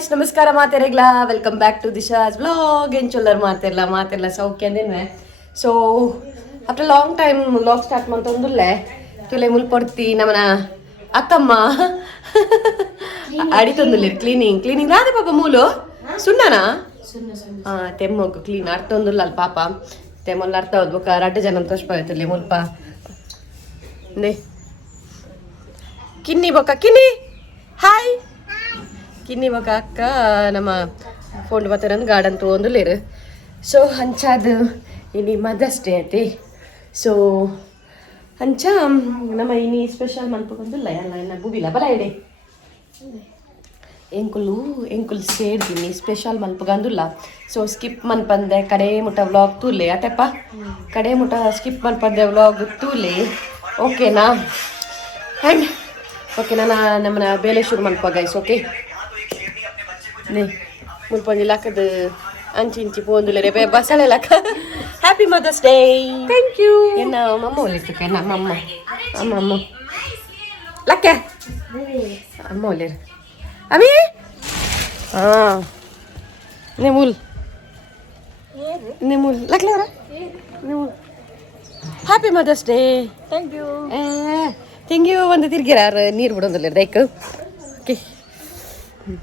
Guys ನಮಸ್ಕಾರ ಮಾತೆರೆಗ್ಲಾ welcome back to Disha's vlog ಏನ್ ಚೊಲ್ಲರ್ ಮಾತೆರ್ಲ ಸೌಖ್ಯ ಅಂದೇನೆ so after long time vlog start ಮಾಡ್ತೊಂದುಲ್ಲೆ ತುಲೆ ಮುಲ್ಪೊಡ್ತಿ ನಮ್ಮನ ಅಕ್ಕಮ್ಮ ಅಡಿತೊಂದುಲ್ಲೆ ಕ್ಲೀನಿಂಗ್ ರಾದೆ ಪಾಪ ಮೂಲು ಸುಣ್ಣನಾ ತೆಮ್ಮೋಗು ಕ್ಲೀನ್ ಅರ್ಥೊಂದುಲ್ಲ ಅಲ್ಲಿ ಪಾಪ ತೆಮ್ಮಲ್ಲ ಅರ್ಥ ಹೋದ್ ಬೊಕ್ಕ ರಡ್ಡು ಜನ ತೋರ್ಸ್ಪಾಯ್ತಲ್ಲಿ ಮುಲ್ಪ ನೇ ಕಿನ್ನಿ ಬೊಕ್ಕ ಕಿನ್ನಿ ಹಾಯ್ ಕಿನ್ನಿ ಬೊಕ್ಕ ಅಕ್ಕ ನಮ್ಮ ಫೋನ್ ಬರ್ತಾರಂದು ಗಾರ್ಡನ್ ತೊಗೊಂದುಲ್ಲೇರು ಸೊ ಹಂಚಾದ ಇನಿ ಮದರ್ಸ್ ಡೇ ಐತಿ ಸೊ ಹಂಚ ನಮ್ಮ ಇನಿ ಸ್ಪೆಷಲ್ ಮನ್ಪೊಂದುಲ್ಲ ಎಲ್ಲ ಇನ್ನ ಬುಬಿಲ್ಲ ಬಲ ಎಡೆ ಎಂಕುಲ್ ಸೇರ್ದಿನಿ ಸ್ಪೆಷಲ್ ಮನ್ಪಗಂದುಲ್ಲ ಸೊ ಸ್ಕಿಪ್ ಮನ್ಪಂದೆ ಕಡೆ ಮುಟ್ಟ ವ್ಲಾಗ್ ತೂಲೆ ಅತೆಪ್ಪ ಕಡೆ ಮುಟ್ಟ ಸ್ಕಿಪ್ ಮನ್ಪಂದೆ ವ್ಲಾಗ್ ತೂಲೆ ಓಕೆನಾ ಆ್ಯಂಡ್ ಓಕೆ ನಾನು ನಮ್ಮನ್ನ ಬೇಲೆ ಶುರು ಮನ್ಪ ಗೈಸ್ ಓಕೆ ನೇ ಮುಲ್ಪೊಂಜಿ ಲಕ್ಕದ ಅಂಚಿ ಪೋಂದುಲೆ ರೇಪೆ ಬಸಳೆ ಲಕ್ಕ happy mother's day thank you ಎನ್ನ ಮಮ್ಮ ಒಲಿರ್ತಕ್ಕ ನಮ್ಮ ಅಮ್ಮ ಲಕ್ಕ ಅಮ್ಮ ಒಲಿರು ಅಮಿ ನೆಮೂಲ್ ಲಕ್ಲವರ ನೆಮೂಲ್ happy mother's day thank you ತೆಂಗಿ ಒಂದು ತಿರ್ಗಿರಾರು ನೀರು ಬಿಡೋದಿಲ್ಲ ದೈಕ್ ಓಕೆ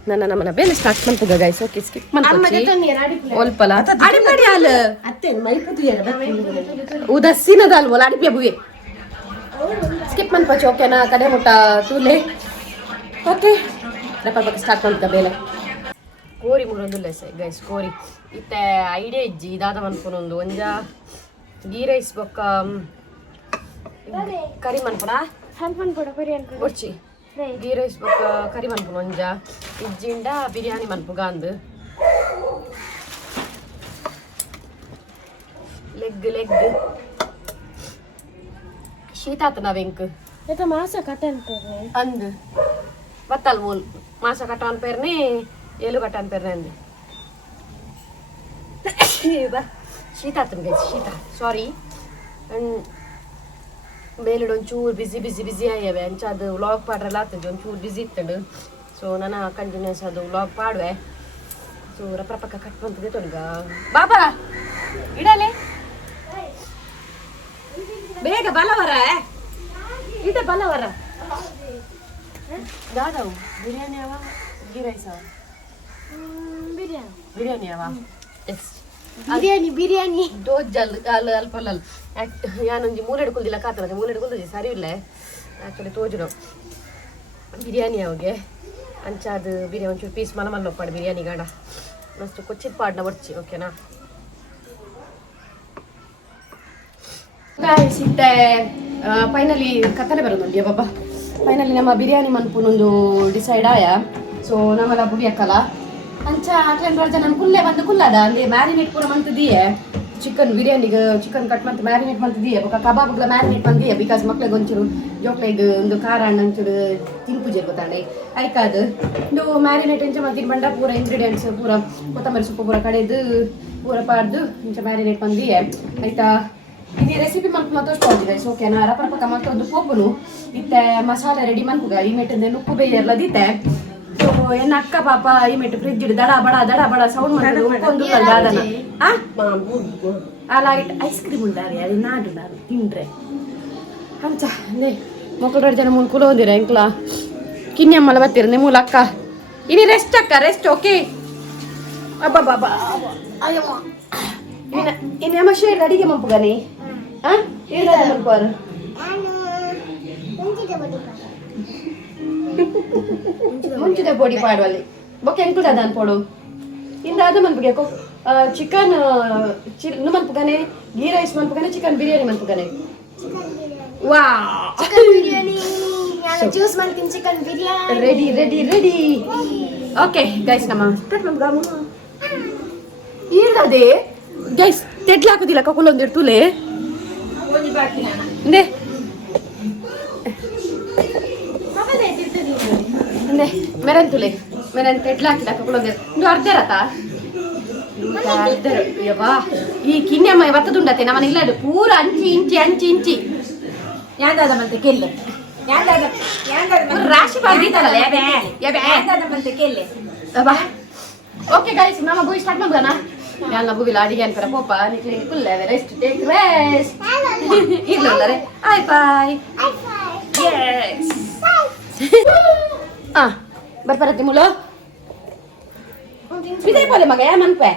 ನನ್ನ ನಮ್ಮನ್ನ ಬೇಲೆ ಸ್ಟಾರ್ಟ್ ಮಾಡ್ತದ ಗೈಸ್ ಓಕೆ ಸ್ಕಿಪ್ ಮಾಡ್ತೀವಿ ಒಲ್ಪಲ ಅಡಿಪಡಿ ಹಾಲು ಉದಸ್ಸಿನದ ಅಲ್ವಲ್ಲ ಅಡಿಪಿ ಬುಗೆ ಸ್ಕಿಪ್ ಮಾಡ್ಪಚ್ಚಿ ಓಕೆನಾ ಕಡೆ ಮುಟ್ಟ ತೂಲೆ ಓಕೆ ರಪ್ಪ ಬಗ್ಗೆ ಸ್ಟಾರ್ಟ್ ಮಾಡ್ತದ ಬೇಲೆ ಕೋರಿ ಮುಡೋದಿಲ್ಲ ಗೈಸ್ ಕೋರಿ ಇತ್ತೆ ಐಡಿಯಾ ಇಜ್ಜಿ ಇದಾದ ಮನ್ಪೊನೊಂದು ಒಂಜ ಗೀ ರೈಸ್ ಬೊಕ್ಕ ಕರಿ ಮನ್ಪುನ ಒಚ್ಚಿ ಗೀ ರೈಸ್ ಬೊಕ್ಕ ಕರಿ ಮನ್ಪುನ ಒಂಜ ಇಜ್ಜಿಂಡ ಬಿರಿಯಾನಿ ಮನ್ಪುಗ ಅಂದ್ ಲೆಗ್ ಶೀತ ಆತನ ವೆಂಕ್ ಮಾಸ ಕಟನ್ ಅಂದ್ ಬತ್ತಲ್ ಮೂಲ್ ಮಾಸ ಕಟಾನ್ ಪೇರ್ನೆ ಏಲು ಕಟಾನ್ ಪೇರ್ನೆ ಅಂದ್ ಶೀತ ಆತನ ಗೈಸ್ ಶೀತ ಸಾರಿ ಮೇಲಿಡ್ ಒಂಚೂರು ಬಿಸಿ ಆಗ್ಯಾವೆ ಅಂಚ ಅದು ವ್ಲಾಗ್ ಪಾಡ್ರೆಲ್ಲ ಆಗ್ತದೆ ಒಂಚೂರು ಬಿಸಿ ಇತ್ತಂಡು ಸೊ ನಾನು ಕಂಟಿನ್ಯೂಸ್ ಅದು ವ್ಲಾಗ್ ಪಾಡುವೆ ಸೊ ರಪ್ಪ ಕಟ್ ಬಂತದೆ ತೊಡ್ಗ ಬಾಬಾ ಇಡಲೆ ಬೇಗ ಬಲವರ ಇಡ ಬಲವರ ದಾದವು ಬಿರಿಯಾನಿ ಅವ ಗೀ ರೈಸ್ ಅವ ಬಿರಿಯಾನಿ ಅವ ಎಸ್ ಬಿರಿಯಾನಿ ದೋಜ್ ಅಲ್ಲ ಅಲ್ಪಲ್ಲ ಯಾನೊಂಜಿ ಮೂಲೆ ಹಿಡ್ಕೊಳ್ದಿಲ್ಲ ಕಾತಲ್ಲ ಮೂಲೆ ಹಿಡ್ಕೊಳ್ದಿ ಸರಿ ಇಲ್ಲ ಆ್ಯಕ್ಚುಲಿ ತೋಜುಡು ಬಿರಿಯಾನಿ ಅವಾಗೆ ಅಂಚಾದ ಬಿರಿಯಾನಿ ಒಂಚೂರು ಪೀಸ್ ಮಲ್ಲ ಒಪ್ಪಾಡು ಬಿರಿಯಾನಿ ಗಾಡ ಮಸ್ತ್ ಕೊಚ್ಚಿದ ಪಾಡ್ನ ಒಡ್ಚಿ ಓಕೆನಾ ಸಿತ್ತೆ ಫೈನಲಿ ಕತ್ತಲೆ ಬರೋದುಂಡಿ ಬಾಬಾ ಫೈನಲಿ ನಮ್ಮ ಬಿರಿಯಾನಿ ಮನ್ಪುನೊಂದು ಡಿಸೈಡ್ ಆಯ ಸೊ ನಮ್ಮಲ್ಲ ಬುಡಿಯಕ್ಕಲ್ಲ ಅಂಚ ಅಟ್ಲೆಂಟ್ ಜನ ಕುಲ್ಲೆ ಬಂದು ಕುಲ್ಲದ ಅಲ್ಲಿ ಮ್ಯಾರಿನೇಟ್ ಪೂರ ಮಂತದಿಯೇ ಚಿಕನ್ ಬಿರಿಯಾನಿಗೆ ಚಿಕನ್ ಕಟ್ ಮತ್ತು ಮ್ಯಾರಿನೇಟ್ ಮಂತದಿಯೇ ಬೊಕ್ಕ ಕಬಾಬ್ಗಳ ಮ್ಯಾರಿನೇಟ್ ಮಂದಿಯೇ ಬಿಕಾಸ್ ಮಕ್ಳಿಗೆ ಒಂಚೂರು ಜೋಕ್ಲೆಗ್ ಒಂದು ಖಾರ ಹಣ್ಣು ಒಂಚೂರು ತಿನ್ಪುಜೆ ಗೊತ್ತಾಂಡೆ ಆಯ್ಕಾದು ಇದು ಮ್ಯಾರಿನೇಟ್ ಇಂಚ ಮಂತಿನ ಬಂಡ ಪೂರ ಇಂಗ್ರೀಡಿಯೆಂಟ್ಸ್ ಪೂರ ಕೊತ್ತಂಬರಿ ಸೊಪ್ಪು ಪೂರ ಕಡೆದು ಪೂರ ಪಾಡ್ದು ಇಂಚ ಮ್ಯಾರಿನೇಟ್ ಮಂದಿಯೇ ಆಯ್ತಾ ಇದು ರೆಸಿಪಿ ಮನ್ಪು ತೋರಿಸ್ಕೊಂಡಿದೆ ಸೊ ಓಕೆನಾ ರಪ್ಪ ಮತ್ತೊಂದು ಪೋಪುನು ಇತ್ತೆ ಮಸಾಲೆ ರೆಡಿ ಮನ್ಪುಗ ಈ ಮೆಟ್ಟಿಂದ ಉಪ್ಪು ಬೇಯರ್ಲದಿತ್ತೆ ಸೊ ಎನ್ನ ಅಕ್ಕ ಪಾಪ ಈ ಮೆಟ್ಟು ಫ್ರಿಜ್ ಇಡು ದಡ ಬಡ ಸೌಂಡ್ ಮಾಡ್ತಾರೆ ಉಕ್ಕೊಂದು ದಾದನ అలాగే ಐಸ್ ಕ್ರೀಮ್ ఉండాలి అది నాడు తిండ్ರೆ ಹಂಚ ನೇ ಮಕ್ಕಳು ಜನ ಮೂಲ ಕುಲ ಹೋದಿರ ಎಂಕ್ಲ ಕಿನ್ಯಮ್ಮಲ ಬತ್ತಿರ ಮೂಲ ಅಕ್ಕ ಇನಿ ರೆಸ್ಟ್ ಅಕ್ಕ ರೆಸ್ಟ್ ಓಕೆ ಅಬ್ಬಾ ಬಾಬಾ ಅಯ್ಯಮ್ಮ ಇನ್ನೇಮ ಶೇರ್ ಅಡಿಗೆ ಮಂಪುಗನಿ ಏನಾದ ಮಂಪಾರು ಮುಂಚಿದ ಬೋಡಿ ಪಾಡುವಲ್ಲಿ ಬೊಕ್ಕೆ ಎಂಕ್ಲದ ಅದಾನ್ ಪೋಡು ಇಂದಾದ ಮನ್ಪುಗೆ ಚಿಕನ್ ಮನ್ಪುಗನೆ ಗೀ ರೈಸ್ ಮನ್ಪುಗನೆ ಚಿಕನ್ ಬಿರಿಯಾನಿ ಮನ್ಪುಗನೆ ವಾ ಚಿಕನ್ ಬಿರಿಯಾನಿ ನಾನು ಜ್ಯೂಸ್ ಮಾಡ್ತೀನಿ chicken biryani ready okay guys ನಮ್ಮ ಸ್ಟಾರ್ಟ್ ಮಾಡ್ಗಾಮ ಈರ್ದದೆ ಗೈಸ್ ತೆಡ್ಲ ಹಾಕುದಿಲ್ಲ ಕಕ್ಕುಲೊಂದು ತುಲೆ ನೇ ಮೆರನ್ ತುಲೆ ಮೆರನ್ ತೆಡ್ಲ ಹಾಕಿಲ್ಲ ಕಕ್ಕುಲೊಂದು ಇದು ಅರ್ಧ ರತಾ ಯವ್ವಾ ಈ ಕಿನ್ಯಮ್ಮ ಇವತ್ತದುಂಡತೆ ನಮ್ಮನೆ ಇಲ್ಲ ಪೂರ ಅಂಚಿ ಯಾಂದಾದ ಮತ್ತೆ ಕೆಲ್ಲೆ ರಾಶಿ ಬಾಲ್ದಿತ್ತಲ್ಲ ಯಾಬೆ ಮಂತೆ ಕೆಲ್ಲೆ Apa? Oke guys, mama gue start mau gana? Jangan labu bila adigan pada popa, ni clean cool lah, rest take rest. Itu lah re. Bye bye. Yes. Ah, berparat mulu. Bisa boleh maga ya manpe.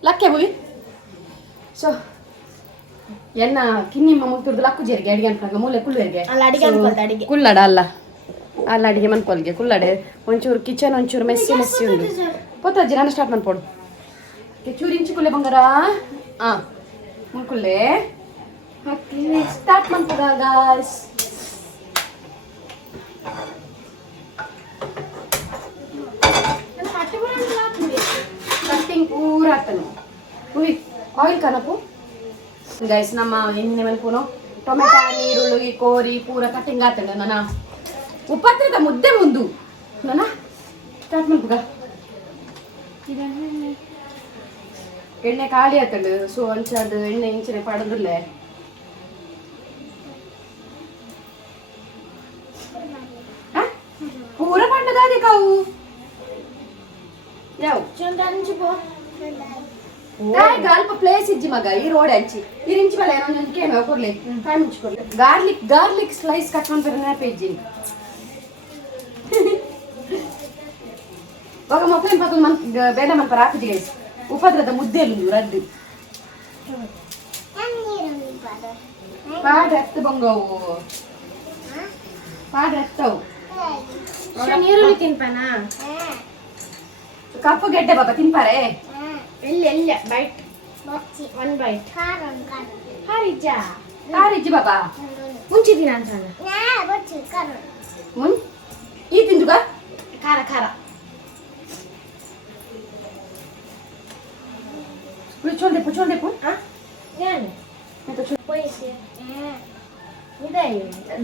Lakke bui. So, ಎನ್ನ ಕಿನ್ನಿ ಮಮ್ಮುತ್ತುರ್ದು luck ಜೇರಿಗೆ ಅಡಿಗೆ ಅನ್ಕೊಂಡ ಮೂಲೆ ಕುಳ್ಳೆರಿಗೆ ಕುಳ್ಳಡ ಅಲ್ಲ ಅಲ್ಲ ಅಡಿಗೆ ಮನ್ಕೊಲ್ಗೆ ಕುಳ್ಳಡೆ ಒಂಚೂರು kitchen ಒಂಚೂರು Messi ಉಂಡು ಪೊತ್ತಜ್ಜಿ ನಾನು ಸ್ಟಾರ್ಟ್ ಮಾಡ್ಕೊಡು ಚೂರು ಇಂಚು ಕುಲ್ಲೆ ಬಂಗಾರ ಮುನ್ಕುಲ್ಲೆ ಸ್ಟಾರ್ಟ್ ಮಾಡ್ಕೊಡ ಗಾಯ್ಸ್ ಕಟ್ಟಿಂಗ್ ಪೂರ ಹಾಕ್ತಾನು ಆಯಿಲ್ ಕಾನಪ್ಪು ಗೈಸ್ ನಮ್ಮ ಎಣ್ಣೆ ಮಲ್ಪುನು ಟೊಮೆಟೊ ನೀರುಳ್ಳಿ ಕೋರಿ ಪೂರ ಕಟ್ಟಿಂಗ್ ಆತಂಡ ನನ್ನ ಉಪ್ಪತ್ರದ ಮುದ್ದೆ ಮುಂದು ನನ್ನ ಸ್ಟಾರ್ಟ್ ಮಲ್ಪುಗ ಎಣ್ಣೆ ಖಾಲಿ ಆತಂಡು ಸೊ ಅಂಚದು ಎಣ್ಣೆ ಇಂಚಿನ ಪಡದಿಲ್ಲ ಪೂರ ಪಂಡದಾದಿ ಕಾವು ಯಾವ ಅಲ್ಪ ಪ್ಲೇಸ್ ಇಜ್ಜಿ ಮಗ ಈ ರೋಡ್ ಹಂಚಿ ಈ ರಿಂಚಿ ಬಲ್ಲ ಏನೋ ಒಂದು ಕೇಳ ಕೊಡ್ಲಿ ಕಾಯಿ ಮುಚ್ಕೊಡ್ಲಿ ಗಾರ್ಲಿಕ್ ಸ್ಲೈಸ್ ಕಟ್ಕೊಂಡು ಬರ ನೆನಪು ಇಜ್ಜಿ ఒక మొక్కలు పక్కన మన బేడ మన పరాకు చేసి ఉపద్రత ముద్దెలు రద్దు పాడెత్త బొంగవు పాడెత్తవు ನೀರುಳ್ಳಿ ತಿನ್ಪಾನಾ ಕಪ್ಪು ಗೆಡ್ಡೆ ಬಾಬಾ ತಿನ್ಪಾರೆ ಎಲ್ಲ ಬೈಟ್ ಒನ್ ಬೈಟ್ ಕಾರಿಜ್ಜಿ ಬಾಬಾ ಮುಂಚಿದಿನ ಅಂತ ಮುನ್ ಈ ತಿಂದುಗ ಖಾರ ಖಾರ పుచ్చోండి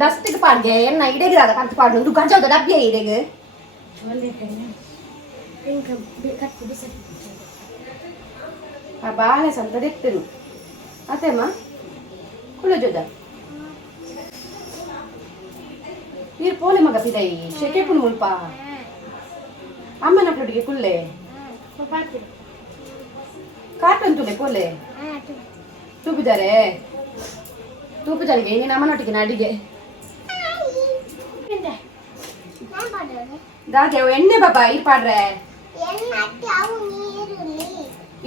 ಡಸ್ಟಿಗೆ ಪಾಡ್ಗೆ ಎನ್ನ ಇಡೆಗೆ ಅದ ಕಂತು ಪಾಡು ಒಂದು ಗಂಜದ ಡಬ್ಬಿ ಇಡೆಗೆ ಬಾಳೆ ಸಂತದೆತ್ತನು ಅತ್ತೇಮ್ಮ ಕುಳ್ಳ ಜೊದ ನೀರು ಪೋಲೆ ಮಗ ಪಿದೈ ಶೆಕೆ ಪುಣ್ ಮುಲ್ಪ ಅಮ್ಮನ ಪ್ಲೊಟ್ಟಿಗೆ ಕುಳ್ಳೆ ಕಾಟನ್ ತುಲೆ ಪೋಲೆ ತೂಪಿದ್ದಾರೆ ತೂಪಿದಾರಿಗೆ ನೀನು ಅಮ್ಮನೊಟ್ಟಿಗೆ ಅಡಿಗೆ ದಾದೆ ಎಣ್ಣೆ ಬಾಬಾ ಈ ಪಾಡ್ರೆ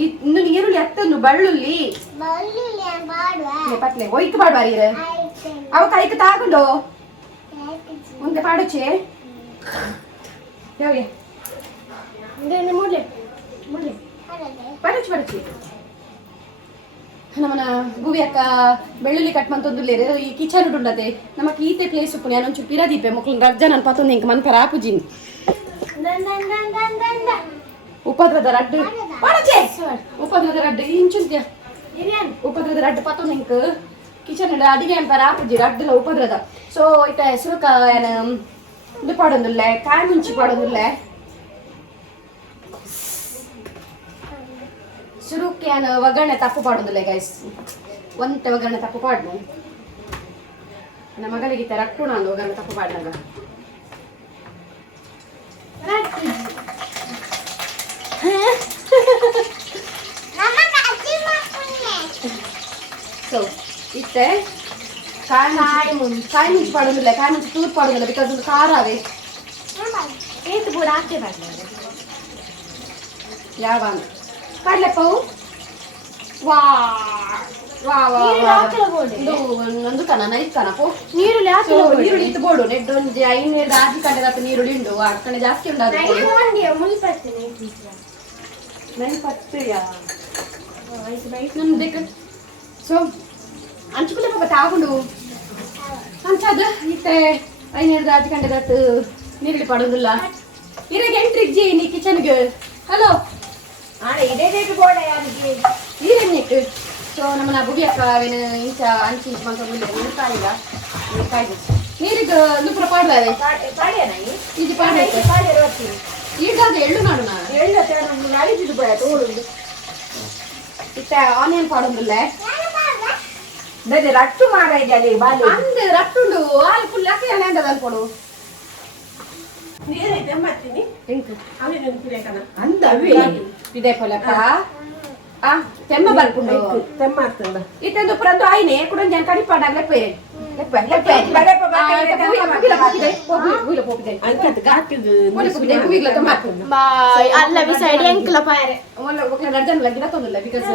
ಇನ್ನು ಈರುಳ್ಳಿ ಹತ್ತೊಂದು ಬೆಳ್ಳುಳ್ಳಿ ಪತ್ಲೆ ಒಯ್ತು ಪಾಡ್ಬಾರಿ ಅವ ಕೈಗೆ ತಾಕೊಂಡು ಮುಂದೆ ಪಾಡುಚೆ ಯಾವ್ಗೆ ಪಡುಚಿ ನಮ್ಮನ ಭೂವಿ ಅಕ್ಕ ಬೆಳ್ಳುಳ್ಳಿ ಕಟ್ ಮಂತೊಂದುಲ್ಲೇರೆ ಈ ಕಿಚನ್ ಉಂಡತೆ ನಮಕ್ ಈತೆ ಪ್ಲೇಸ್ ಉಪ್ಪು ನಾನೊಂಚೂರು ಪಿರದೀಪೆ ಮಕ್ಳು ರಜ್ಜ ನನ್ನ ಪತ್ತೊಂದು ಹಿಂಗೆ ಮನ್ಪರ ಆಪುಜಿನ್ ಉಪದ್ರದ ರಡ್ಡು ಉಪದ್ರದ ರಡ್ಡು ಇಂಚುಂತ್ಯ ಉಪದ್ರದ ರಡ್ಡು ಪತ್ತೊಂದು ಹಿಂಗೆ ಕಿಚನ್ ಅಡಿಗೆ ಅನ್ಪರ ಆಪುಜಿ ರಡ್ಡುಲ ಉಪದ್ರದ ಸೊ ಇಟ್ಟ ಹೆಸರು ಇದು ಪಾಡೊಂದುಲ್ಲೆ ಕಾಯಿ ಮುಂಚಿ ಪಾಡೊಂದುಲ್ಲೆ ಶುರುಕ್ಕೆ ಒಗ್ಗರಣೆ ತಪ್ಪು ಪಾಡೋದಿಲ್ಲ ಗೈಸ್ ಒಂತೆ ಒಗ್ಗರಣೆ ತಪ್ಪು ಪಾಡ್ನು ನನ್ನ ಮಗಳಿಗೆ ರಟ್ಟು ನಾನು ಒಗ್ಗರಣೆ ತಪ್ಪು ಪಾಡ್ನಾಗ ಸೊ ಇತ್ತೆ ಕಾಯಿ ಮುಂಚಿ ಪಾಡೋದಿಲ್ಲ ಕಾಯಿ ಮುಂಚಿ ತೂರ್ ಪಾಡೋದಿಲ್ಲ ಬಿಕಾಸ್ ಒಂದು ಖಾರ ಅವೇ ಏತು ಬೂಡ ಹಾಕಿ ಯಾವ ಕಡ್ಲೆಪ್ಪವು ವಾ ವಾ ವಾ ಒಂದು ಕನ ನೈಟ್ ಕನಪು ನೀರುಳ್ಳಿ ಇತ್ತು ಬೋಡು ನೆಡ್ ಒಂದು 500 ಆಜಿ ಕಂಡೆ ನೀರುಳ್ಳಿ ಉಂಡು ಆ ಕಡೆ ಜಾಸ್ತಿ ಉಂಟು ಸೊ ಅಂಚುಕುಲೆ ಪಾಪ ತಾಗೊಂಡು ಅಂಚದ ಇತ್ತೆ 500 ಆಜಿ ಕಂಡೆ ನೀರುಳ್ಳಿ ಪಡೋದಿಲ್ಲ ಇರಾಗ ಎಂಟ್ರಿ ಇಜ್ಜಿ ನೀ ಕಿಚನ್ಗೆ ಹಲೋ ಈರೆಣ್ಣೆಟ್ಟು ಸೊ ನಮ್ಮನ್ನ ಬುಗಿ ಅಕ್ಕ ಇಂಚ ಅಂಚಿ ಇಂಚು ಮಂಕ ಕಾಯಿಲ್ಲ ಕಾಯ್ದು ನೀರಿಗೆ ನುಪುರ ಪಾಡ್ದಾವೆ ಇದು ಪಾಡೈತೆ ಈಗ ಅದು ಎಳ್ಳು ನಾಡು ನಾನು ಇತ್ತ ಆನಿಯನ್ ಪಾಡೊಂದಿಲ್ಲ ಬೇರೆ ರಟ್ಟು ಮಾರಾಯ್ಜಲ್ಲಿ ಬಾಲಿ ಅಂದ್ ರಟ್ಟುಂಡು ಹಾಲು ಫುಲ್ ಅಕ್ಕ ಎಂಡದ ಅನ್ಕೊಡು ನೀರೈತೆ ಮಾಡ್ತೀನಿ ಎಂಟು ಅವನಿಗೆ ಕುಡಿಯಕನ ಅಂದ ಇದೇ ಪೊಲಪ್ಪ ಆ ತೆಮ್ಮ ಬರ್ಕೊಂಡು ತೆಮ್ಮ ಆಗ್ತದ ಇತ್ತಂದು ಪುರಂದು ಆಯ್ನೆ ಕುಡನ್ ಜನ ಕಡಿಪಾಡಾಗ ಲೆಪ್ಪೆ ಲೆಪ್ಪೆ ಲೆಪ್ಪೆ ಅಂಕತ್ ಗಾಕಿದು ಅಲ್ಲ ಬಿಸೈಡ್ ಎಂಕ್ಲ ಪಾಯರೆ ಗಿಡ ತೊಂದಿಲ್ಲ ಬಿಕಾಸ್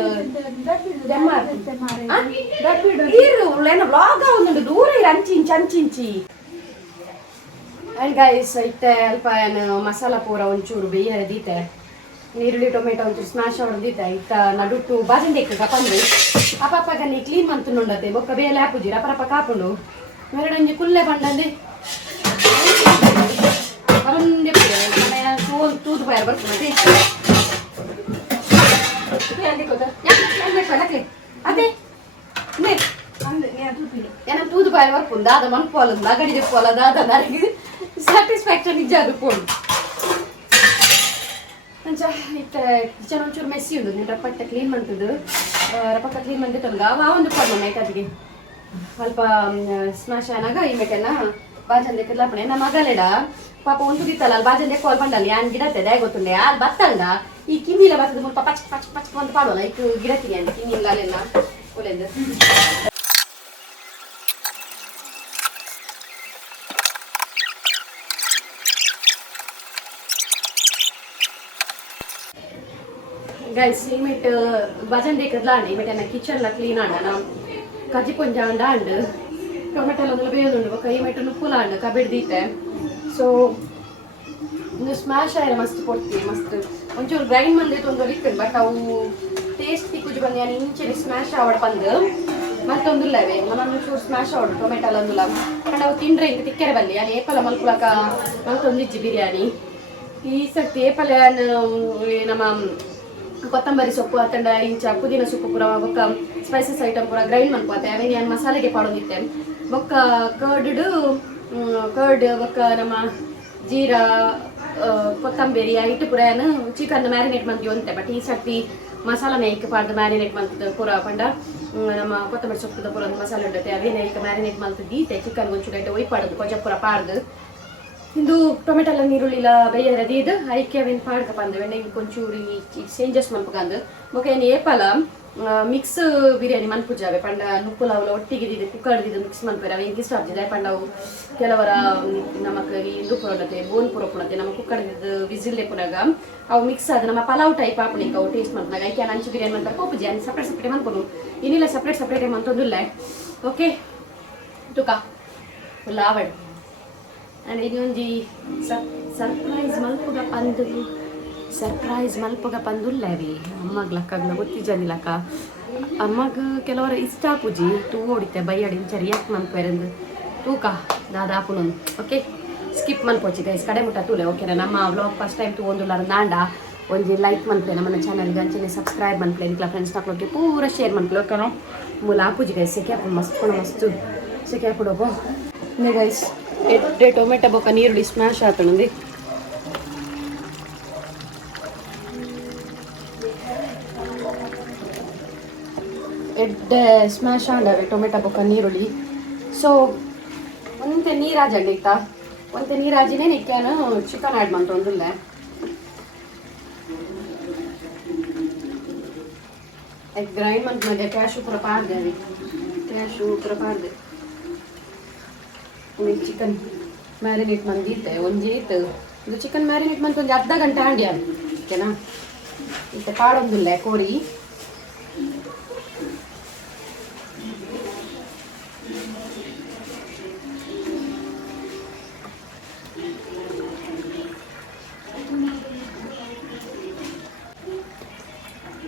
ಏನು ಬ್ಲಾಗ್ ಒಂದು ದೂರ ಇರ ಅಂಚಿಂಚಿ ಅಂಡ್ ಗೈಸ್ ಇತ್ತೆ ಅಲ್ಪ ಏನು ಮಸಾಲ ಪೂರ ಒಂಚೂರು ಬೇಯರೆ ದೀತೆ ಈರುಳ್ಳಿ ಟೊಮೆಟೊ ಒಂಚೂರು ಸ್ಮ್ಯಾಶ್ ಹೊಡೆದಿದ್ದೆ ಇತ್ತ ನಡುಟ್ಟು ಬಾಜಂಡಿ ಕಪ್ಪಂದು ಅಪ್ಪಗ ನೀ ಕ್ಲೀನ್ ಮಂತು ನೋಡತ್ತೆ ಬೊಕ್ಕ ಬೇಲೆ ಹಾಪುಜಿ ರಪರಪ್ಪ ಕಾಪುಂಡು ಮೇರಡಂಜಿ ಕುಲ್ಲೆ ಬಂಡಂದೆ ಅವರೊಂದೇ ಸೋಲ್ ತೂದು ಬಾಯರ್ ಬರ್ತದೆ ಅದೇ ಏನ ತೂದು ಬಾಯರ್ ಬರ್ಪುಂಡು ದಾದ ಮನ್ಪೋಲದು ನಗಡಿಗೆ ಪೋಲ ದಾದ ನನಗೆ ಸ್ಯಾಟಿಸ್ಫ್ಯಾಕ್ಷನ್ ನಿಜ ಅದು ಪೋಂಡು ಕಿಚನ್ ಒಂಚೂರು ಮೆಸ್ಸಿ ಉಂಟು ನೀನು ರಪ್ಪಟ್ಟ ಕ್ಲೀನ್ ಮಾಡ್ತಿದ್ದು ರಪಕ್ಕ ಕ್ಲೀನ್ ಮಾಡಿತ್ತಂಗ ಆ ಒಂದು ಕೊಡ್ ನಮ್ಮ ಐತಾದಿಗೆ ಸ್ವಲ್ಪ ಸ್ಮ್ಯಾಶ್ ಆನಾಗ ಈ ಮೇಟೆಲ್ಲ ಬಾಜಂದೆ ಕಲ್ಲಾಪಣೆ ನಮ್ಮ ಮಗಲೆಡ ಪಾಪ ಒಂದು ದಿತ್ತಲ್ಲ ಅಲ್ಲಿ ಬಾಜಂದೆ ಕೋಲ್ ಬಂಡಲ್ಲಿ ಯಾನ್ ಗಿಡತ್ತೆ ಗೊತ್ತುಂಡೆ ಅಲ್ಲಿ ಬತ್ತಲ್ದ ಈ ಕಿನ್ನಿಲ ಬರ್ತದೆ ಮುಲ್ಪ ಪಚ್ ಪಚ್ ಪಚ್ ಅಂತ ಪಾಡೋಲ್ಲ ಈಗ ಗಿಡತಿಗೆ ಅಂತ ಕಿನ್ನಿಲ್ಲ ಅಲ್ಲೆಲ್ಲ ಒಳ್ಳೆದು ಗೈಸ್ ಈ ಮಿಟ್ ಭಜನ್ ದೇಕದ್ಲಾಂಡ್ ಈ ಮಿಟ್ ಕಿಚನ್ ಲ ಕ್ಲೀನ್ ಆಂಡ ನಾ ಕಜ್ಜಿ ಕೊಂಜ ಅಂಡ ಅಂಡ್ ಟೊಮೆಟೊ ಒಂದು ಬೇಯುಂಡು ಕೈ ಮಿಟ್ ನುಪ್ಪುಲ ಅಂಡ್ ಕಬಿಡ್ ದೀತೆ ಸೊ ಇನ್ನು ಸ್ಮ್ಯಾಶ್ ಆಯ್ರೆ ಮಸ್ತ್ ಕೊಡ್ತೀವಿ ಮಸ್ತ್ ಒಂಚೂರು ಗ್ರೈಂಡ್ ಮಂದಿತ್ತು ಒಂದು ಇತ್ತು ಬಟ್ ಅವು ಟೇಸ್ಟ್ ತಿಕ್ಕುಜು ಬಂದು ನಾನು ಇಂಚೆ ಸ್ಮ್ಯಾಶ್ ಆವಡ ಬಂದು ಮತ್ತೊಂದುಲ್ಲವೇ ನಾನು ಚೂರು ಸ್ಮ್ಯಾಶ್ ಆವಡು ಟೊಮೆಟೊ ಒಂದುಲ್ಲ ಕಂಡು ಅವು ತಿಂಡ್ರೆ ಇಂಕ ತಿಕ್ಕರೆ ಬಲ್ಲಿ ಅಲ್ಲಿ ಏಪಲ ಮಲ್ಪುಳಕ ಮಲ್ತೊಂದಿಜ್ಜಿ ಬಿರಿಯಾನಿ ಈ ಸರ್ತಿ ಏಪಲ ನಮ್ಮ ಕೊತ್ತಂಬರಿ ಸೊಪ್ಪು ಅತ್ತಂಡ ಇಂಚ ಪುದೀನ ಸೊಪ್ಪು ಪೂರ ಬೊಕ್ಕ ಸ್ಪೈಸಸ್ ಐಟಮ್ ಪೂರ ಗ್ರೈಂಡ್ ಮಾಡ್ಕೋತೆ ಅವೇನು ಏನು ಮಸಾಲೆಗೆ ಪಾಡೋದಿತ್ತೆ ಬೊಕ್ಕ ಕರ್ಡ್ ಬೊಕ್ಕ ನಮ್ಮ ಜೀರಾ ಕೊತ್ತಂಬರಿ ಇಟ್ಟು ಪೂರ ಏನು ಚಿಕನ್ ಮ್ಯಾರಿನೇಟ್ ಮಾಡ್ತೀವಿ ಅಂತೆ ಬಟ್ ಈ ಸರ್ತಿ ಮಸಾಲ ನೈಕ್ ಪಾಡ್ದು ಮ್ಯಾರಿನೇಟ್ ಮಾಡ್ತಿದ್ದ ಪೂರ ಪಂಡ ನಮ್ಮ ಕೊತ್ತಂಬರಿ ಸೊಪ್ಪು ಪೂರ ಒಂದು ಮಸಾಲೆ ಉಂಟತೆ ಅವೇನು ಈಗ ಮ್ಯಾರಿನೇಟ್ ಮಾಡ್ತಿದ್ದೀತೆ ಚಿಕನ್ ಒಂಚೂರು ಐತೆ ಒಯ್ಪಾಡೋದು ಕೊಂಚ ಪೂರ ಪಾಡ್ದು ಇಂದು ಟೊಮೆಟೊಲ್ಲ ನೀರುಳ್ಳಿಲ ಬೇಯರದಿ ಇದು ಐಕೆ ಅವೇನು ಪಾಡ್ಕಪ್ಪ ಅಂದ ಎಣ್ಣೆಗೆ ಕೊಂಚೂರಿ ಚೇಂಜಸ್ ಮಲ್ಪಕಂದು ಬೊಕ ಏನು ಏಪಲ ಮಿಕ್ಸ್ ಬಿರಿಯಾನಿ ಮನ್ಪುಜಾವೆ ಪಂಡ ನುಪ್ಪುಲ ಅವಲ ಒಟ್ಟಿಗೆ ಕುಕ್ಕರ್ದಿದ್ದು ಮಿಕ್ಸ್ ಮನ್ಪೇರೆ ಅವು ಇಂಕ ಇಷ್ಟ ಆಗ್ತದೆ ಪಂಡ ಅವು ಕೆಲವರ ನಮಗೆ ಇಂದು ಪುರತೆ ಬೋನ್ ಪುರ ಪುಣತೆ ನಮ್ಮ ಕುಕ್ಕರ್ದಿದ್ದು ವಿಸಿಲ್ಲೆ ಪುನಗ ಅವು ಮಿಕ್ಸ್ ಆದ ನಮ್ಮ ಪಲಾವ್ ಟೈಪ್ ಹಾಪಣಿಕ ಅವು ಟೇಸ್ಟ್ ಮಾಡ್ತಾಗ ಐಕೆ ಅಂಚು ಬಿರಿಯಾನಿ ಮಾಡ್ತಾರೆ ಪೋಪುಜಿ ಅನ್ನು ಸಪ್ರೇಟ್ ಸಪ್ರೇಟ್ ಮಾಡ್ಕೊಂಡು ಇನ್ನಿಲ್ಲ ಸಪ್ರೇಟ್ ಮಂತೊಂದಿಲ್ಲ ಓಕೆ ತುಕ ಫುಲ್ ಆವಡ್ ಅಂಡ್ ಇನ್ನೊಂದು ಸರ್ಪ್ರೈಸ್ ಮಲ್ಪಗ ಪಂದುಲ್ಲವಿ ಅಮ್ಮಗ ಲಕ್ಕಗ್ಲ ಗೊತ್ತಿಜನಿಲಕ್ಕ ಅಮ್ಮಗ ಕೆಲವರ ಇಷ್ಟ ಪೂಜಿ ತೂ ಓಡಿತೆ ಬೈಯಡಿ ಇಂಚ ರಿಯಾಕ್ಟ್ ಮನ್ಪೇರಂದು ತೂಕ ದಾದಾಪುನೊಂದು ಓಕೆ ಸ್ಕಿಪ್ ಮನ್ಪೋಚಿ ಗೈಸ್ ಕಡೆ ಮುಟ್ಟ ತೂಲೆ ಓಕೆನಾ ನಮ್ಮ ವ್ಲಾಗ್ ಫಸ್ಟ್ ಟೈಮ್ ತೂ ಒಂದುಲ್ಲ ನಾಂಡ ಒಂಜಿ ಲೈಕ್ ಮನ್ಪೆ ನಮ್ಮನ್ನ ಚಾನಲ್ಗೆ ಅಂಚನೆ ಸಬ್ಸ್ಕ್ರೈಬ್ ಮನ್ಪೆ ಇಂಕ್ಲ ಫ್ರೆಂಡ್ಸ್ ಹಾಕ್ಲೋಕೆ ಪೂರ ಶೇರ್ ಮನ್ಪೆ ಓಕೆನೋ ಮೂಲ ಆಪುಜಿ ಗೈಸ್ ಸೆಕೆ ಹಾಪು ಮಸ್ತ್ ಸೆಕೆ ಹಾಕೊಡೋಕು ಗೈಸ್ ಎಡ್ಡೆ ಟೊಮೆಟೊ ಬೊಕ್ಕ ನೀರುಳ್ಳಿ ಸ್ಮ್ಯಾಶ್ ಆತಣಂದಿ ಎಡ್ಡೆ ಸ್ಮ್ಯಾಶ್ ಆಂಡವೆ ಟೊಮೆಟೊ ಬೊಕ್ಕ ನೀರುಳ್ಳಿ ಸೊ ಒಂತೆ ನೀರಾಜಂಡಿ ಇತ್ತ ಒಂತೆ ನೀರಾಜಿನೇ ನಿಕ್ಕೇನು ಚಿಕನ್ ಆ್ಯಡ್ ಮಾಡ್ತೊಂದಿಲ್ಲ ಗ್ರೈಂಡ್ ಮಂತ್ ಮಧ್ಯೆ ಕ್ಯಾಶು ಪೂರ ಪಾಡ್ದೆ ಚಿಕನ್ ಮ್ಯಾರಿನೇಟ್ ಮಂದಿತ್ತೆ ಒಂಜೀಟ್ ಇದು ಚಿಕನ್ ಮ್ಯಾರಿನೇಟ್ ಮಂತ್ ಒಂದು ಅರ್ಧ ಗಂಟೆ ಆಂಡಿ ಓಕೆನಾ ಇತ್ತೆ ಪಾಡೊಂದಿಲ್ಲ ಕೋರಿ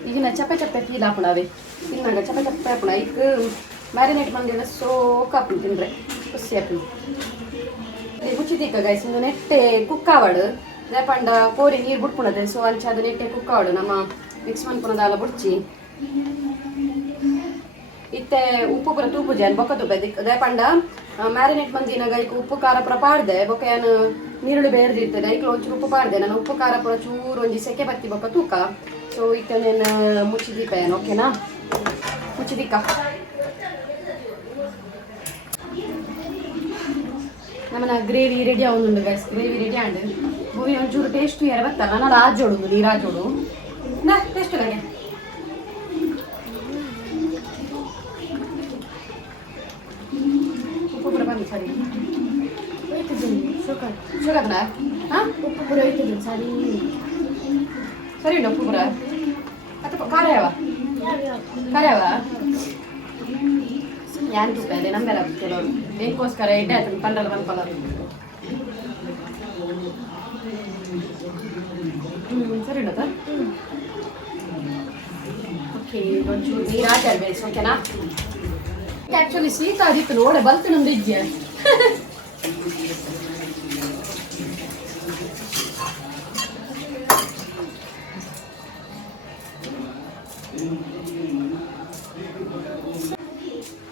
ಈಗಿನ ಚಪ್ಪೆ ಫೀಲ್ ಹಾಪಣವೆ ತಿನ್ನಾಗ ಚಪ್ಪೆ ಹಾಪಣ ಈಗ ಮ್ಯಾರಿನೇಟ್ ಮಂದಿನ ಸೋಕ್ ಹಾಪು ತಿಂದ್ರೆ ಖುಷಿ ಹಾಪು ಮುಚ್ಚಿದೀಕ ಗೈಸ್ ಒಂದು ನೆಟ್ಟೆ ಕುಕ್ಕಾವಡು ಪಂಡ ಕೋರಿ ನೀರು ಬಿಟ್ಕೊಳದೆ ಸೊ ಅಂಚೆ ಅದು ನೆಟ್ಟೆ ಕುಕ್ಕಾವಡು ನಮ್ಮ ಮಿಕ್ಸ್ ಮಾಡ್ಕೊಳೋದು ಅಲ್ಲ ಬುಡ್ಚಿ ಇತ್ತೆ ಉಪ್ಪು ಪುರ ತೂಪುಜೆ ಬೊಕ್ಕ ತುಪ್ಪ ಅದೇ ಪಂಡ ಮ್ಯಾರಿನೇಟ್ ಮಂದಿನಾಗ ಈಗ ಉಪ್ಪು ಖಾರ ಪುರ ಪಾಡ್ದೆ ಬೊಕ್ಕ ಏನು ನೀರುಳ್ಳಿ ಬೇರ್ದಿರ್ತದೆ ಐಕ್ಲ ಒಂಚೂರು ಉಪ್ಪು ಪಾಡ್ದೆ ನಾನು ಉಪ್ಪು ಖಾರ ಪುರ ಚೂರು ಒಂಜಿ ಸೆಕೆ ಬತ್ತಿ ಬೊಕ್ಕ ತೂಕ ಸೊ ಇತ್ತೆ ನಾನು ಮುಚ್ಚಿದೀಪ ಏನು ಓಕೆನಾ ಮುಚ್ಚಿದೀಕ ನಮ್ಮನ ಗ್ರೇವಿ ರೆಡಿ ಆಗುಂಡು ಗೈಸ್ ಗ್ರೇವಿ ರೆಡಿ ಆಂಡ್ ಭೂಮಿ ಒಂಚೂರು ಟೇಸ್ಟ್ ಯಾರು ಬರ್ತಲ್ಲ ನಾನು ಆಜೋಡು ನೀರಾಜೋಡು ನಾ ಟೇಸ್ಟ್ ಲಗೆ ಉಪ್ಪು ಪುರ ಬಂದು ಸರಿ ಶುಗರ್ನ ಹಾಂ ಉಪ್ಪು ಪೂರ ಇಟ್ಟಿದ್ದು ಸರಿ ಸರಿ ಉಂಟು ಉಪ್ಪು ಪುರ ಅಥವಾ ಖಾರ ಯಾವ ಖಾರ ಯಾವ ಯಾನ್ ತುಪ್ಪ ಇದೆ ನಮ್ಮೆಲ್ಲ ಕೆಲವರು ಏನಕ್ಕೋಸ್ಕರ ಎಡ್ಡೆ ಆಯ್ತು ಪಂಡಲ್ ಬಂದ್ಕೊಳ್ಳ ಸರಿ ಉಂಟದ ಓಕೆ ಒಂಚೂರು ನೀರು ಹಾಕಿರ್ಬೇಕು ಓಕೆನಾ ಆ್ಯಕ್ಚುಲಿ ಸ್ವೀಟ್ ಆಗಿತ್ತು ನೋಡೆ ಬಲ್ತು ನಮ್ದು ಇದೆಯಾ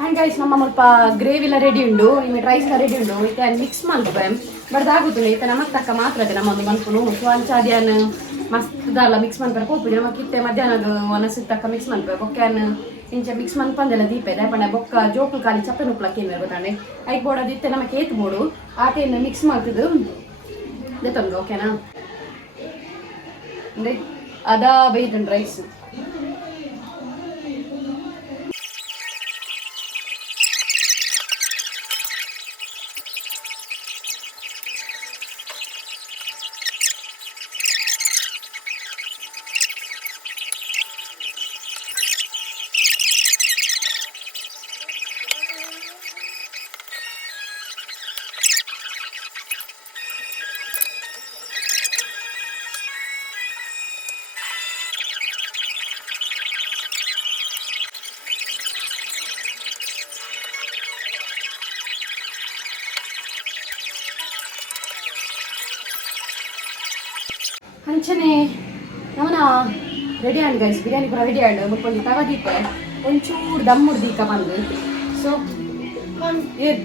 ಆ್ಯಂಡ್ ಗೈಸ್ ನಮ್ಮ ಸ್ವಲ್ಪ ಗ್ರೇವಿಲ ರೆಡಿ ಉಂಡು ನಿಮಗೆ ರೈಸ್ಲ ರೆಡಿ ಉಂಡು ಇತ್ತೆ ಮಿಕ್ಸ್ ಮಾಡ್ಬೇಕು ಬಡ್ದಾಗುತ್ತಲ್ಲ ಇತ್ತೆ ನಮಗೆ ತಕ್ಕ ಮಾತ್ರ ಅದೇ ನಮ್ಮ ಒಂದು ಮನ್ಪುನು ಸೊ ಅಂಚಾದ್ಯಾನ್ ಮಸ್ತ್ದಲ್ಲ ಮಿಕ್ಸ್ ಮಾಡ್ಬೇಕು ಹೋಗ್ಬಿಡಿ ನಮಗೆ ಇತ್ತೆ ಮಧ್ಯಾಹ್ನದ ಒನಸಿಗೆ ತಕ್ಕ ಮಿಕ್ಸ್ ಮಾಡ್ಬೇಕು ಓಕೆನ್ ಇಂಚೆ ಮಿಕ್ಸ್ ಮನ್ಪಂದೆಲ್ಲ ದೀಪ ಇದೆ ಪಂಡ ಬೊಕ್ಕ ಜೋಕು ಖಾಲಿ ಚಪ್ಪೆ ನುಪ್ಲಕ್ಕೆ ಏನು ಗೊತ್ತಾಂಡೆ ಐಕ್ ಬೋಡೋದು ಇತ್ತೆ ನಮಗೆ ಏತ್ ಬೋಡು ಆಟೆಯನ್ನು ಮಿಕ್ಸ್ ಮಾಡ್ತಿದ್ದು ಗೊತ್ತಂಗ ಓಕೆನಾ ಅಂದರೆ ಅದಾ ಬೈತುಂಡು ರೈಸ್ ಅಂಚನೆ ನಮ್ಮನ ರೆಡಿ ಆಂಡ್ ಗೈಸ್ ಬಿರಿಯಾನಿ ಪೂರ ರೆಡಿ ಆಂಡ್ ಮುಟ್ಕೊಂಡು ತಗದಿತ್ತೆ ಒಂಚೂರು ದಮ್ ಹುಡ್ದೀಕ ಬಂದು ಸೊ ಏರ್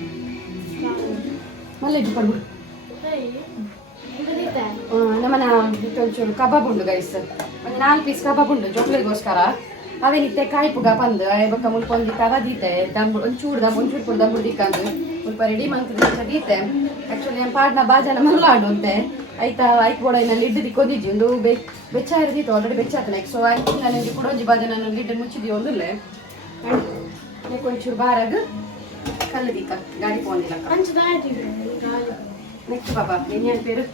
ಮಲ್ಲ ಇಟ್ಕೊಂಡು ನಮ್ಮನ ಒಂಚೂರು ಕಬಾಬ್ ಉಂಡು ಗೈಸ್ ಒಂದು 4 ಪೀಸ್ ಕಬಾಬ್ ಉಂಡು ಜೋಕ್ಲಿಗೋಸ್ಕರ ಅವೇನಿತ್ತೆ ಕಾಯಿ ಪುಗ ಬಂದು ಬೊಕ್ಕ ಮುಲ್ಕೊಂಡು ತಗದೀತೆ ದಮ್ ಒಂಚೂರು ಪುರ ದಮ್ ಹುಡ್ದಿಕ್ಕಂದು ಸ್ವಲ್ಪ ರೆಡಿ ಮಾಡ್ತಿದ್ದೆ ದೀತೆ ಆ್ಯಕ್ಚುಲಿ ನಮ್ಮ ಪಾಡ್ನ ಬಾಜನ ಮಲ್ಲಾಡು ಅಂತೆ ಆಯ್ತಾ ಆಯ್ತು ಕೂಡ ಇನ್ನು ಲಿಡ್ ದಿಕ್ಕೋದಿದ್ವಿ ಒಂದು ಬೆಚ್ಚ ಇರ್ದಿತ್ತು ಆಲ್ರೆಡಿ ಬೆಚ್ಚ ಆಯ್ತು ನೆಕ್ಸ್ಟ್ ಸೊ ಆಯ್ತು ನನಗೆ ಕೂಡ ಒಂಜಿ ಬಾಜ ನಾನು ಲಿಡ್ ಮುಚ್ಚಿದ್ವಿ ಒಂದಿಲ್ಲ ನೆಕ್ ಒಂಚೂರು ಬಾರಾಗ ಕಲ್ಲದಿಕ್ಕ ಗಾಡಿ ಪೋಂದಿಲ್ಲ ನೆಕ್ಸ್ಟ್ ಬಾಬಾ ಏನ್ ಪೇರು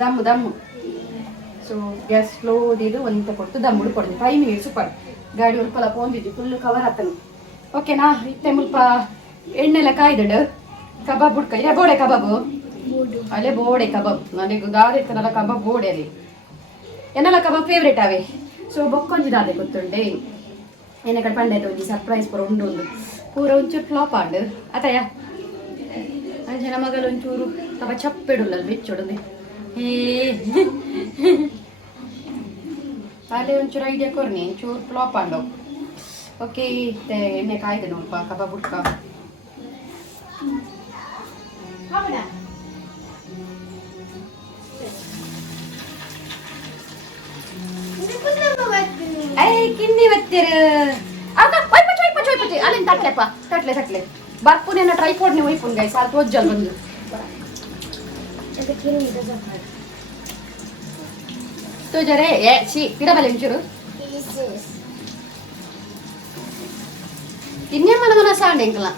ದಮ್ಮು ಸೊ ಗ್ಯಾಸ್ ಸ್ಲೋ ಇದು ಒಂದು ಕೊಡ್ತು ದಮ್ ಉಡ್ಕೊಡ್ದು 5 ಮಿನಿಟ್ಸ್ ಸೂಪರ್ ಗಾಡಿ ಉಳ್ಪಲ್ಲ ಪೋಂದಿದ್ವಿ ಫುಲ್ ಕವರ್ ಆತನು ಓಕೆನಾ ಇತ್ತೆ ಮುಲ್ಪ ಎಣ್ಣೆಲ್ಲ ಕಾಯ್ದಡು ಕಬಾಬ್ ಉಡ್ಕ ಇಲ್ಲ ಬೋಡೆ ಕಬಾಬು ಅಲ್ಲೇ ಬೋಡೆ ಕಬಾಬ್ ನನಗೆ ದಾದ ಇತ್ತನಲ್ಲ ಕಬಾಬ್ ಬೋಡೆ ಅಲ್ಲಿ ಎನ್ನೆಲ್ಲ ಕಬಾಬ್ ಫೇವ್ರೇಟ್ ಅವೇ ಸೊ ಬೊಕ್ಕೊಂಜಿ ದಾದೆ ಗೊತ್ತುಂಡೆ ಏನ ಕಡೆ ಪಂಡಾಯ್ತು ಒಂಜಿ ಸರ್ಪ್ರೈಸ್ ಪೂರ ಉಂಡು ಒಂದು ಪೂರ ಒಂಚೂರು ಫ್ಲಾಪ್ ಆಂಡು ಆತಯ್ಯ ಅಂಜನ ಮಗಲು ಒಂಚೂರು ತವ ಚಪ್ಪೆಡುಲ್ಲ ಬೆಚ್ಚೊಡದೆ ಅಲ್ಲೇ ಒಂಚೂರು ಐಡಿಯಾ ಕೊರ್ನಿ ಒಂಚೂರು ಫ್ಲಾಪ್ ಆಂಡು ಓಕೆ ಎಣ್ಣೆ ಕಾಯ್ದೆ ನೋಡಪ್ಪ ಕಬಾಬ್ ಉಡ್ಕ ಕಿನ್ನಿ ಬತ್ತೀರ ಅಲ್ಲಿ ತಟ್ಲೆಪ್ಪ ತಟ್ಲೆ ಬರ್ಪುನೇನ ಟ್ರೈಪೋಡ್ ನೀವು ಒಯ್ಪುನ್ ಗೈಸ್ ಅದು ತೋಜ್ಜಲ್ ಬಂದು ತೋಜರೆ ಏ ಸಿ ಪಿಡಬಲೆ ಒಂಚೂರು ಇನ್ನೇಮನ ಮನ ಸಾಂಡೆ ಇಂಕಲ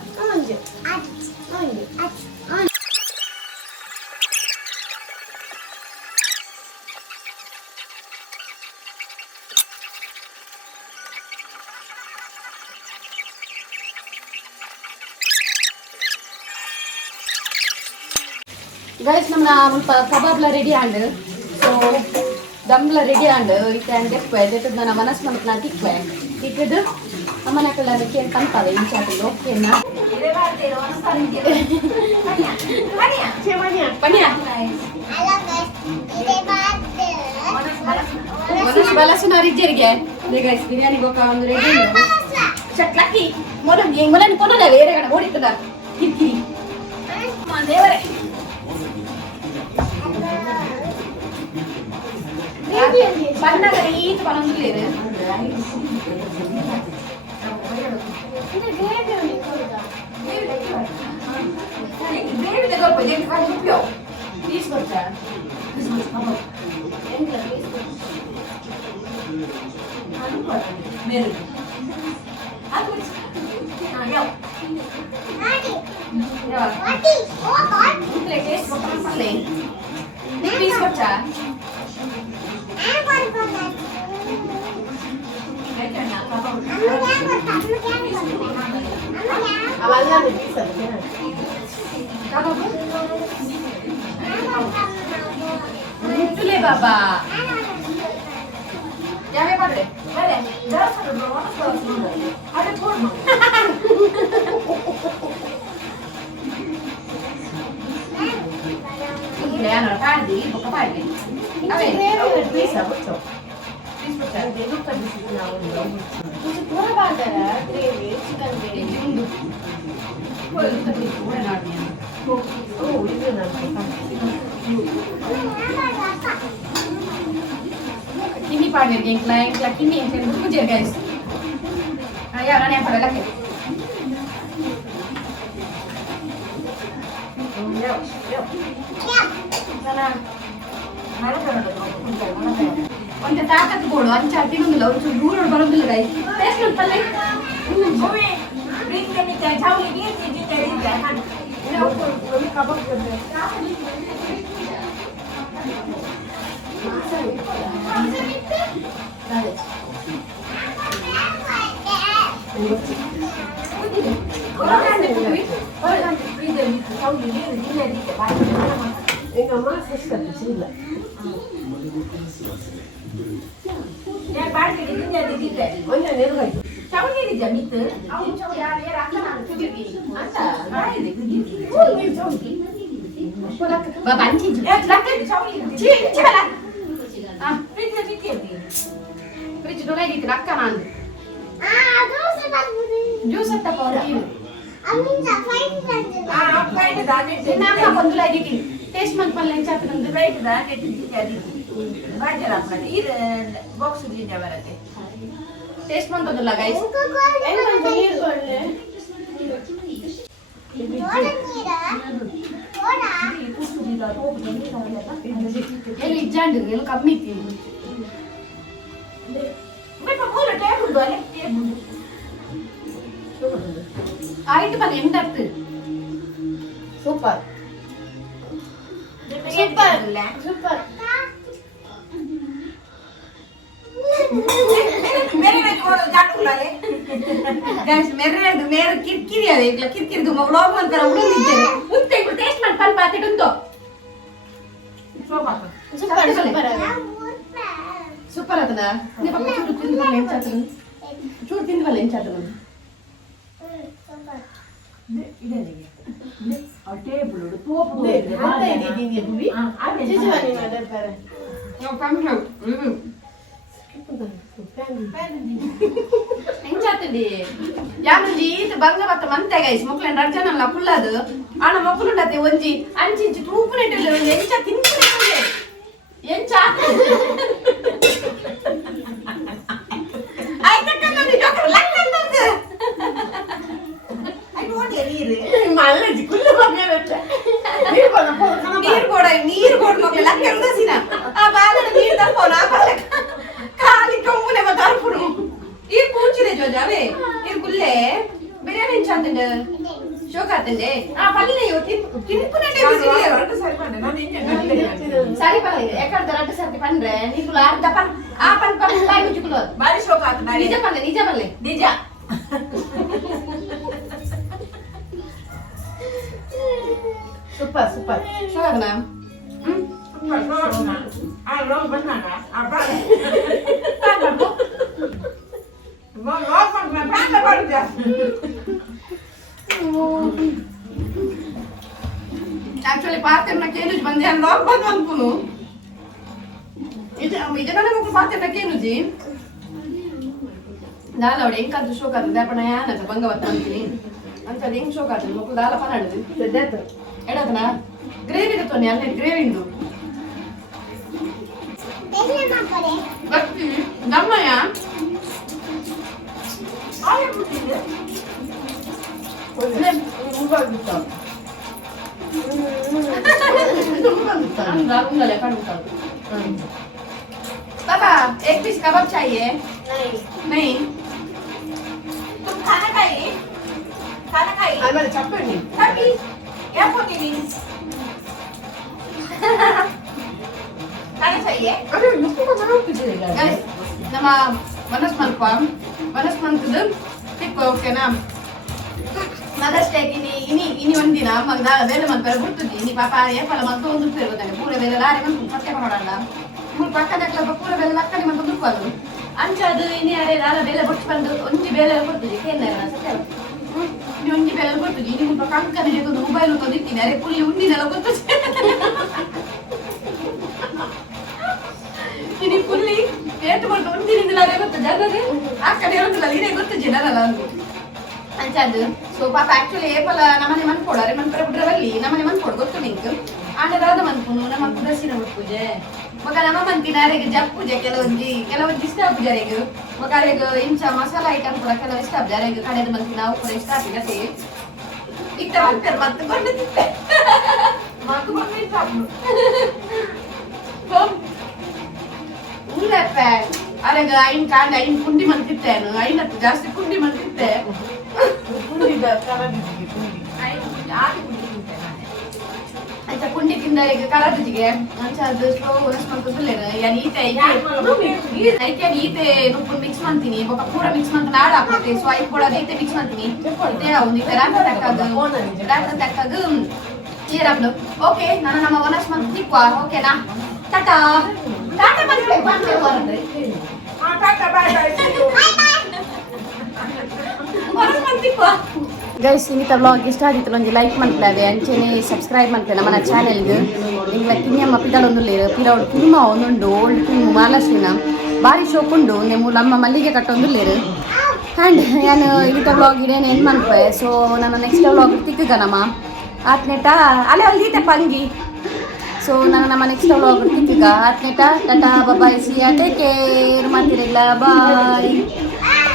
ಗೈಸ್ ನಮ್ಮ ಮುಲ್ಪ ಕಬಾಬ್ಲ ರೆಡಿ ಆಂಡ್ ಸೊ ದಮ್ಲ ರೆಡಿ ಆಂಡ್ ಇತ್ತೆ ಆಂಡ್ ಗೆಪ್ಪೆ ಜೊತೆಗೆ ನನ್ನ ಮನಸ್ಸು ಮಂತ್ ನಾ ತಿಕ್ವೆ ತಿಕ್ಕದು ಅಮ್ಮನ ಕಡೆ ಕೇಳಿ ತಂತಾವೆ ಇಂಚಾಟಿಗೆ ಓಕೆನಾ ಮನಸ್ಸು ಬಲಸುನ ರಿಜ್ಜರಿಗೆ ಗೈಸ್ ಬಿರಿಯಾನಿ ಗೋಕ ಒಂದು ರೆಡಿ ಚಟ್ಲಕ್ಕಿ ಮೊದಲು ಕೊಡೋದ ಬೇರೆ ಕಡೆ ಓಡಿತದ ಕಿರಿಕಿರಿ ದೇವರೇ ಬಣ್ಣದ ರೀತಿ ಬರೋದಿಲ್ಲ ಸ್ವಲ್ಪ ಇದಕ್ಕೆ ಕಾಯಿ ಉಪ್ಪು ಪೀಸ್ ಬರ್ತಾ ಮೇರು ಪೀಸ್ ಬರ್ತಾ Tule baba. Ya me padre. Vale, ya se lo vamos a hacer. Ahora forma. Ya no tardi, poco tardi. A ver, Deesha, mucho. Disfrutar de lo que disfrutamos. मुझे पूरा बात है gravy chicken gravy Poi tutta di pure narnia. Oh, ಇದು Kini pamer geng lain la kini yang saya bujer guys. Ayo orang yang pada lagi. Sana. Mana sana mana. Onte takat bodu ancha tinundula onchu duru barundula guys. Taste untale. Oye, bring me the chawli ni teri jahan. Ina kami kabab karte. Enggak masuk sekali sih lah. Ya parke ini jadi gitu. Oh ya nih lagi. Tahu ni jam itu, aku cakap ya dia akan nanti pergi. Anta, ada pergi. Oh ये जोंकी Bapak anci. Laki cakap ni. Cepat lah. Ah, pergi pergi. Pergi dulu lagi nak nanti. दो से बात मुझे Jus atau kau? अम्मी ना fine कर दे Apa ini tadi? Ini apa pun lagi ni. Taste man pun lain cakap nanti. Baik dah, itu jadi. Baca apa ni? Ini box ni dia berarti. Taste man tu lah guys. इनको कौन Enak pun कर ले थोड़ा नीरा थोड़ा Eli jangan dulu kami ti. Mereka boleh table boleh table. Itu paling endak tu. Super. Super super मेरे में जो जाटू लाले. Guys, mere kirkiri ada. Ikla kirkiri tu mau vlog man kara udah ni. Unte ikut taste man pal pati tunto. Coba. Super super Super ada na. Ni papa cuci tin bal lain chatun. Cuci tin bal lain chatun. Ini ni. Ini table udah top. हाथ है दीदी ये बुबी Ada. चीज वाली mother पर Yang kami tahu. Yang chatun di. Yang ni itu bangga batu mantai guys. Muklan rajana la pulla tu. Ana muklan dati onji. Anji tu pun itu le. Yang chatun pun itu le. Yang chatun. Aita kan ni dokter langgan tu. Ayo dia ni. Malah jikulah bangga rata. Ni ನೀರು ಕೊಡು ಮಕ್ಕಳ ಕೆಳದಸಿನ ಆ ಬಾಲನ ನೀರು ತಪ್ಪೋನ ಬಾಲ ಖಾಲಿ ಕಮ್ಮುನೆ ಮತಾರ್ಪುನು ಈ ಕೂಚಿದೆ ಜೋಜಾವೆ ಈ ಕುಲ್ಲೆ ಬಿರಿಯಾನಿ ಚಂದಂಡ ಶೋಕಾತಂಡೆ ಆ ಪಲ್ಲೆ ಯೋತಿ ತಿನ್ಪುನೆ ಟೇಬಿಸಿಗೆ Orang sari mana? Nanti ini. ಸರಿ ಪಲ್ಲೆ ಎಕಡ ದರಟ ಸರ್ತಿ ಪಂದ್ರೆ ನೀಕುಲ ಅರ್ಧ ಪನ್ ಆ ಪನ್ ಪನ್ ಲೈ ಮುಜುಕುಲ Bari shokat nari. ನಿಜ ಪಲ್ಲೆ Deesha. ಸೂಪರ್ ಶೋಕಾತನ Long banana. Apa? Long banana baru dia. Actually ಪಾತ್ರೆನ ಕೇನುಜಿ ಬಂದೆ ಅಲ್ಲಿ ಲಾಕ್ ಬಂದು ಅನ್ಕೊನು ಇದನ್ನ ಮಕ್ಕಳು ಪಾತ್ರೆನ ಕೇನುಜಿ ದಾಲ ಅವಳು ಹೆಂಗಾದ್ರು ಶೋಕ್ ಆಗ್ತದೆ ಅಪ್ಪ ನಾ ಯಾನ ಬಂಗವತ್ತ ಅಂತೀನಿ ಅಂತ ಅದು ಹೆಂಗ್ ಶೋಕ್ ಆಗ್ತದೆ ಮಕ್ಕಳು ದಾಲ ಪನಾಡಿದ್ವಿ ಎಡತನ ಗ್ರೇವಿ ಇರುತ್ತೋನಿ ಅಲ್ಲಿ ಗ್ರೇವಿಂದು देखने ना पड़े ಗಟ್ಟಿ ದಮ್ಮಯ್ಯ उंगले काढून पापा एक पीस कबाब चाहिए नहीं तुम खाना खाइए खाना खाइए आम्हाला चपणी खाली या फोटो खाना चाहिए अरे नुसतं का बनवू तुझे गाइस ನಮ್ಮ ಮನಸ್ ಮಂತದ ಟಿಪ್ ಓಕೆನಾ ಮದರ್ಸ್ ಡೇ ಇನಿ ಒಂದಿನ ಮಗ ಬೇಲೆ ಮಂತರ ಬಿಡ್ತುದಿ ಇನಿ ಪಾಪ ಏಪಲ ಮಂತ ಒಂದು ತಿರುಗುತ್ತಾನೆ ಪೂರ ಬೇಲೆ ಲಾರೆ ಮಂತು ಸತ್ಯ ಮಾಡಲ್ಲ ಮೂರು ಪಕ್ಕದಕ್ಲ ಪೂರ ಬೇಲೆ ಲಕ್ಕನೆ ಮಂತ ದುಕ್ಕೋದು ಅಂಚದು ಇನಿ ಅರೆ ಲಾಲ ಬೇಲೆ ಬಿಟ್ಟು ಬಂದು ಒಂಜಿ ಬೇಲೆ ಕೊಡ್ತುದಿ ಕೇನಲ್ಲ ಸತ್ಯ ಇನಿ ಒಂಜಿ ಬೇಲೆ ಕೊಡ್ತುದಿ ಇನಿ ಮುಲ್ಪ ಕಂಕನ ಹೇಗೊಂದು ಮೊಬೈಲ್ ತೊದಿಕ್ಕಿನಿ ಅರೆ ಪುಲ್ಲಿ ಉಂಡಿನೆಲ್ಲ ಗೊತ್ತು ಇನಿ ಪುಲ್ಲಿ ಏಟು ಬಂದು ಉಂಡಿನಿಂದ ಅರೆ ಗೊತ್ತು ಜನರೇ ಆ ಕಡೆ ಇರೋದಿಲ್ಲ ಇದೇ ಗೊತ್ತು ಜನರಲ್ಲ ಅಂದು ಅಂಚದು ಸೊ ಪಾಪ ಆಕ್ಚುಲಿ ಏಪಲ ನಮ್ಮನೆ ಮನ್ಕೊಡು ಅರೆ ಮನ್ಪರ ಬಿಡ್ರವಲ್ಲಿ ನಮ್ಮನೆ ಮನ್ಕೊಡು ಗೊತ್ತು ನಿಂಗೆ ಆಂಡರಾದ ಮನ್ಪುನು ನಮ್ಮ ಕುದಸಿನ ಪೂಜೆ ಮಗ ನಮ್ಮ ಮಂತಿನ ಅರೆಗೆ ಜಪ್ ಪೂಜೆ ಕೆಲವೊಂದು ಇಷ್ಟ ಪೂಜೆ ಅರೆಗೆ ಮಗ ಅರೆಗೆ ಇಂಚ ಮಸಾಲ ಐಟಮ್ ಕೂಡ ಕೆಲವು ಇಷ್ಟ ಪೂಜೆ ಅರೆಗೆ ಕಡೆದ ಮಂತಿ ನಾವು ಕೂಡ ಇಷ್ಟ ಆಗ್ತಿದೆ ಇತ್ತ ಮಾಡ್ತಾರೆ ಮತ್ತೆ ಕೊಂಡಿದ್ದೆ ಮತ್ತೆ ಬಂದಿತ್ತು ಉಳ್ಳಪ್ಪ ಅರೆಗೆ ಐನ್ ಕಾಂಡ ಐನ್ ಕುಂಡಿ ಮಂತಿತ್ತೇನು ಐನತ್ತು ಜಾಸ್ತಿ ಕುಂಡಿ ಮಂತಿತ್ತೆ अच्छा कुंडी किंद एक करादीगे अच्छा ಅದು ಸ್ಲೋ ರೆಸ್ಟ್ ಮಾಡ್ಕೊಳ್ತಲೇ ಯಾನಿ ಈತೆ ಐಕೆ ಈತೆ ನುಪ್ಪು ಮಿಕ್ಸ್ ಮಾಡ್ತೀನಿ ಬೊಕ ಪೂರ ಮಿಕ್ಸ್ ಮಾಡ್ತಾ ನಾಡ ಹಾಕ್ತೆ ಸೊ ಐ ಕೂಡ ಈತೆ ಮಿಕ್ಸ್ ಮಾಡ್ತೀನಿ ಇತೆ ಒಂದು ರಾತ ತಕ್ಕದು ನೀರಬ್ಲು ಓಕೆ ನಾನು ನಮ್ಮ ವನಸ್ ಮಂತ್ ತಿಕ್ವಾ ಓಕೆನಾ ಟಾಟಾ ಟಾಟಾ ಬಂದ್ರೆ ಬಂದ್ರೆ ಬರದ್ರೆ ಟಾಟಾ ಬಾಯ್ ವನಸ್ ಮಂತ್ ತಿಕ್ವಾ ಗೈಸ್ ಇನ್ನಿತ ವ್ಲಾಗ್ ಇಷ್ಟ ಆಗಿತ್ತು ಒಂದು ಲೈಕ್ ಮಾಡ್ತಾರೆ ಅಂಚೆನೆ ಸಬ್ಸ್ಕ್ರೈಬ್ ಮಾಡ್ತಾರೆ ನಮ್ಮ ಚಾನೆಲ್ಗೆ ಇಂಗ್ಲ ಕಿನ್ಯಮ್ಮ ಪಿದಾಳೊಂದು ಪಿರೌಡ್ ಫಿಲ್ಮ ಒಂದುಂಡು ಓಲ್ಡ್ ಫಿಲ್ಮ್ ಮಾಲಾಶ್ರೀನ ಭಾರಿ ಶೋಕುಂಡು ನೀವು ನಮ್ಮ ಮಲ್ಲಿಗೆ ಕಟ್ಟೊಂದು ಲೇರು ಆ್ಯಂಡ್ ನಾನು ಇನ್ನಿತ ವ್ಲಾಗ್ ಇಡೇನು ಏನು ಮಾಡ್ಪೆ ಸೊ ನಾನು ನೆಕ್ಸ್ಟ್ ವ್ಲಾಗ್ ತಿಕ್ಕಗ ನಮ್ಮ ಆತ್ನೇಟ ಅಲ್ಲೇ ಒಂದು ಈತೆ ಪಂಗಿ ಸೊ ನಾನು ನಮ್ಮ ನೆಕ್ಸ್ಟ್ ವ್ಲಾಗ್ ತಿಕ್ಕಗ ಆತ್ನೇಟ ಟಾಟಾ ಬಾಯ್ ಸಿಯಾ ಟೇಕ್ ಕೇರ್ ಮಾಡ್ತಿರಲ್ಲ ಬಾಯ್